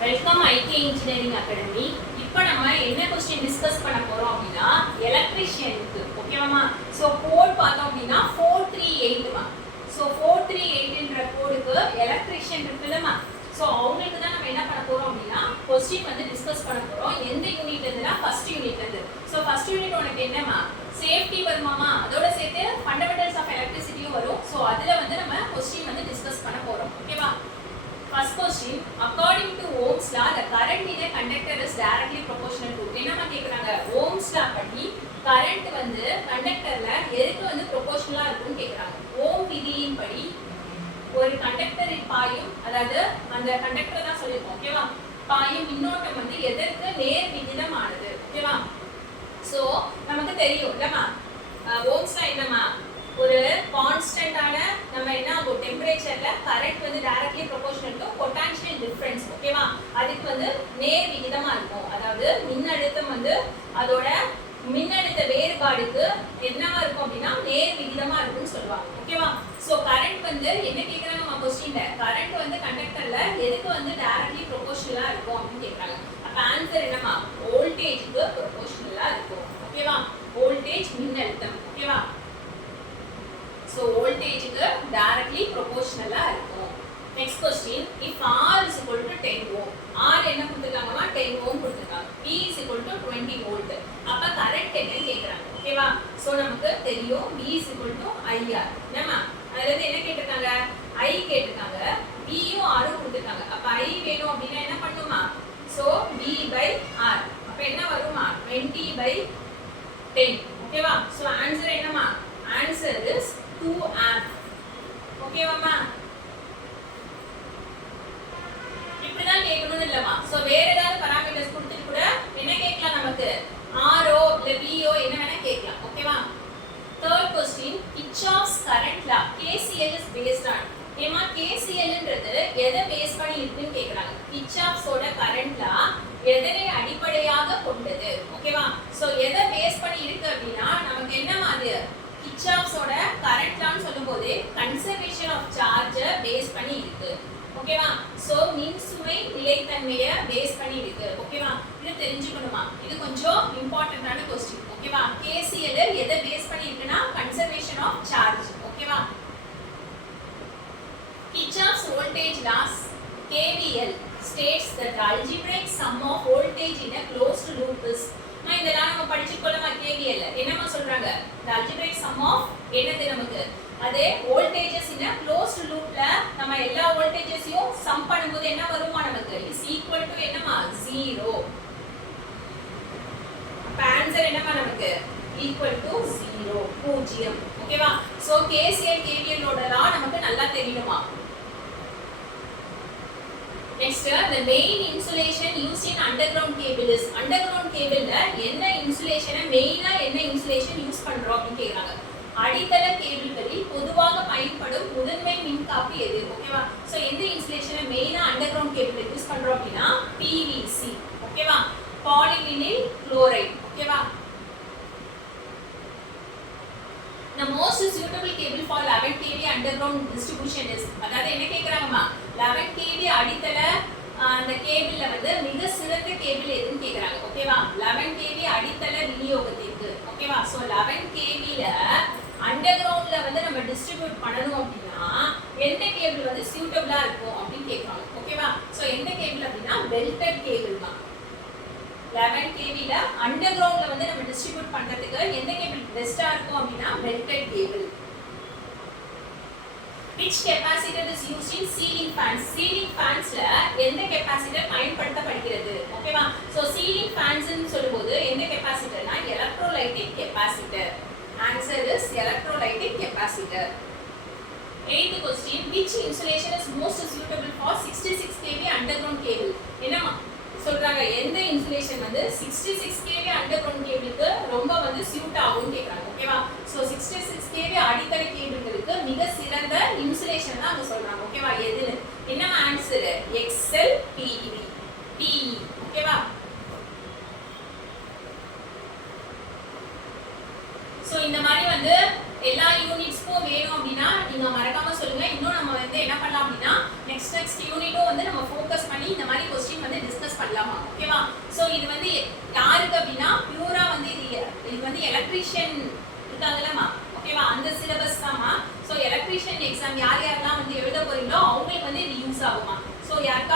Welcome ஐகே engineering academy. இப்போ நம்ம என்ன கொஸ்டின் டிஸ்கஸ் பண்ண போறோம் அப்படின்னா எலக்ட்ரிஷியனுக்கு ஓகேவாமா. ஸோ கோட் பார்த்தோம் அப்படின்னா 438மா. ஸோ 438ன்ற கோடுக்கு எலக்ட்ரிஷியன் இருக்குல்லமா. ஸோ அவங்களுக்கு தான் நம்ம என்ன பண்ண போறோம் அப்படின்னா கொஸ்டின் வந்து டிஸ்கஸ் பண்ண போறோம். எந்த யூனிட்ல இருந்துனா ஃபர்ஸ்ட் யூனிட்ல இருந்து. ஸோ ஃபர்ஸ்ட் யூனிட் உனக்கு என்னமா சேஃப்டி வருமாமா, அதோட சேர்த்து ஃபண்டமெண்டல்ஸ் ஆஃப் எலக்ட்ரிசிட்டியும் வரும். ஸோ அதுல வந்து நம்ம கொஸ்டின் வந்து டிஸ்கஸ் பண்ண போறோம் ஓகேவா. First question, according to Ohm's law, the current in a conductor is directly proportional to. என்னமா கேக்குறாங்க? Ohm's law படி current வந்து கண்டக்டர்ல எதுக்கு வந்து proportional இருக்கும்னு கேக்குறாங்க. ஓம் விதியின் படி ஒரு கண்டக்டரில் பாயும், அதாவது அந்த கண்டக்டர் தான் சொல்லிருக்கோம் ஓகேவா, பாயும் மின்னோட்டம் வந்து எதற்கு நேர் விகிதமானது ஓகேவா. சோ நமக்கு தெரியும் இல்லமா ஓம்ஸ் லா என்னமா, ஒரு கான்ஸ்டன்டான நம்ம என்ன ஆகும் டெம்பரேச்சர்ல கரண்ட் வந்து directly proportional to potential difference ஓகேவா. அதுக்கு வந்து நேர் விகிதமா இருக்கும். அதாவது மின்னழுத்தம் வந்து அதோட மின்னழுத்த வேறுபாடுக்கு என்னவா இருக்கும் அப்படின்னா நேர் விகிதமா இருக்கும்னு சொல்லுவாங்க ஓகேவா. சோ கரண்ட் வந்து என்ன கேக்குறாங்க நம்ம क्वेश्चनல, கரண்ட் வந்து கண்டக்டர்ல எதுக்கு வந்து டைரக்ட்லி ப்ரொபோர்ஷனலா இருக்கும் அப்படின்னு கேக்குறாங்க. அப்ப ஆன்சர் என்னமா, வோல்டேஜ்க்கு ப்ரொபோர்ஷனலா இருக்கும் ஓகேவா. வோல்டேஜ் மின்னழுத்தம் ஓகேவா. So voltage க்கு directly proportional இருக்கும். Next question, if R is equal to 10 ohm, R என்ன கொடுத்திருக்காங்கமா 10 ohm கொடுத்திருக்காங்க, P is equal to 20 volt. அப்ப கரண்ட் என்னன்னு கேக்குறாங்க ஓகேவா. சோ நமக்கு தெரியும் V is equal to IR. என்னமா அதுல இருந்து என்ன கேட்டிருக்காங்க, I கேட்டிருக்காங்க, V யும் R யும் கொடுத்திருக்காங்க. அப்ப I வேணும் அப்படினா என்ன பண்ணுமா, சோ V by R. அப்ப என்ன வருமா 20 by 10 ஓகேவா. சோ ஆன்சர் என்னமா, ஆன்சர் is 2 amp ஓகேவாமா. இப்படிதான் கேட்கணும்னு இல்லமா. சோ வேற ஏதாவது பாராமீட்டர்ஸ் கொடுத்துட்டு கூட என்ன கேட்கலாம், நமக்கு ஆரோ இல்ல பிஓ என்ன வேணா கேட்கலாம் ஓகேவா. Third question, Kirchhoff's current law KCL is based on. ஏமா KCLன்றது எதை பேஸ் பண்ணி இருக்குன்னு கேக்குறாங்க. கிர்ச்சாஃப்ஸோட கரண்ட் லா எதனை அடிப்படையாக கொண்டது ஓகேவா. சோ எதை பேஸ் பண்ணி இருக்கு அப்படினா நமக்கு என்ன மாதிரி கிர்ச்சாஃப்ஸோட கரண்ட் லான்னு சொல்லும்போது கன்சர்வேஷன் ஆஃப் சார்ஜ் பேஸ் பண்ணி இருக்கு ஓகேவா. சோ மின்சுமை நிலைத்தன்மையை பேஸ் பண்ணி இருக்கு ஓகேவா. இது தெரிஞ்சுக்கணுமா, இது கொஞ்சம் இம்பார்ட்டன்ட்டான क्वेश्चन ஓகேவா. KCL எதை பேஸ் பண்ணி இருக்குனா கன்சர்வேஷன் ஆஃப் சார்ஜ் ஓகேவா. Kirchhoff's voltage laws KVL states that the algebraic sum of voltage in a closed loop is. இதெல்லாம் நம்ம படிச்சுக்கொள்ளமா KVL என்னமா சொல்றாங்க, the algebraic sum of என்னது நமக்கு, அதே voltages in a closed loopல நம்ம எல்லா voltagesையும் sum பண்ணும்போது என்ன வருமா நமக்கு is equal to என்னமா 0. அப்ப ஆன்சர் என்னமா நமக்கு equal to 0 0 ஓகேவா. சோ KCL KVL ஓட லா நமக்கு நல்லா தெரியணுமா. Next, the main insulation used in underground cable is. Underground cable ல என்ன இன்சுலேஷனை மெயினா என்ன இன்சுலேஷன் யூஸ் பண்றோம் அப்படி கேக்குறாங்க. அடித்தள கேபிள்களில் பொதுவாக பயன்படும் முதன்மை மின்காப்பு எது ஓகேவா. சோ எந்த இன்சுலேஷனை மெயினா அண்டர்கிரவுண்ட் கேபிள்ல யூஸ் பண்றோம் அப்படினா PVC ஓகேவா, பாலிவினைல் குளோரைட் ஓகேவா. The most suitable cable for 11 kV underground distribution is. அதாவது என்ன கேக்குறாங்கமா, 11 kV அடித்தள அந்த கேபிள்ல வந்து மிக சிறந்த கேபிள் எதுன்னு கேக்குறாங்க ஓகேவா. 11 kV அடித்தள விநியோகத்திற்கு ஓகேவா. சோ 11 kV ல அண்டர்கிரவுண்ட்ல வந்து நம்ம டிஸ்ட்ரிபியூட் பண்ணனும் அப்படினா எந்த கேபிள் வந்து சூட்டபிளா இருக்கும் அப்படி கேக்குறாங்க ஓகேவா. சோ எந்த கேபிள் அப்படினா வெல்டட் கேபிள் தான். 11 kV ல அண்டர்கிரவுண்ட்ல வந்து நம்ம டிஸ்ட்ரிபியூட் பண்றதுக்கு எந்த கேபிள் பெஸ்டா இருக்கும் அப்படினா welded cable. Which capacitor is used in ceiling fans? Ceiling fans ல எந்த கெபாசிட்டர் பயன்படுத்தப்படுகிறது ஓகேவா. சோ ceiling fans ன்னு சொல்லும்போது எந்த கெபாசிட்டர்னா electrolytic capacitor. Answer is electrolytic capacitor. 8th question, which insulation is most suitable for 66 kV underground cable? என்னமா சொல்றாங்க, எந்த இன்சுலேஷன் வந்து 66 kV அண்டர்கிரவுண்ட் கேபிளுக்கு ரொம்ப வந்து சூட் ஆகும்னு கேக்குறாங்க ஓகேவா. சோ 66 kV அடித்தள கேபிள்களுக்கு மிக சிறந்த இன்சுலேஷன் தான் அவங்க சொல்றாங்க ஓகேவா. எதுன்னு என்ன ஆன்சர், XL PE ஓகேவா. சோ இந்த மாதிரி வந்து எல்லா யூனிட்ஸ்க்கும் வேணும் அப்படினா நீங்க மறக்காம சொல்லுங்க. இன்னும் நம்ம வந்து என்ன பண்ணலாம் அப்படினா நெக்ஸ்ட் யூனிட்டும் வந்து நம்ம ஃபோக்கஸ் பண்ணி இந்த மாதிரி क्वेश्चन வந்து எலக்ட்ரீஷியன் இருக்காங்கல்லம்மா, ஓகேவா, அந்த சிலபஸ் தான்மா. ஸோ எலக்ட்ரீஷியன் எக்ஸாம் யார் யாரெல்லாம் வந்து எழுத போறீங்களோ அவங்களுக்கு வந்து இது யூஸ் ஆகுமா. ஸோ யாருக்கா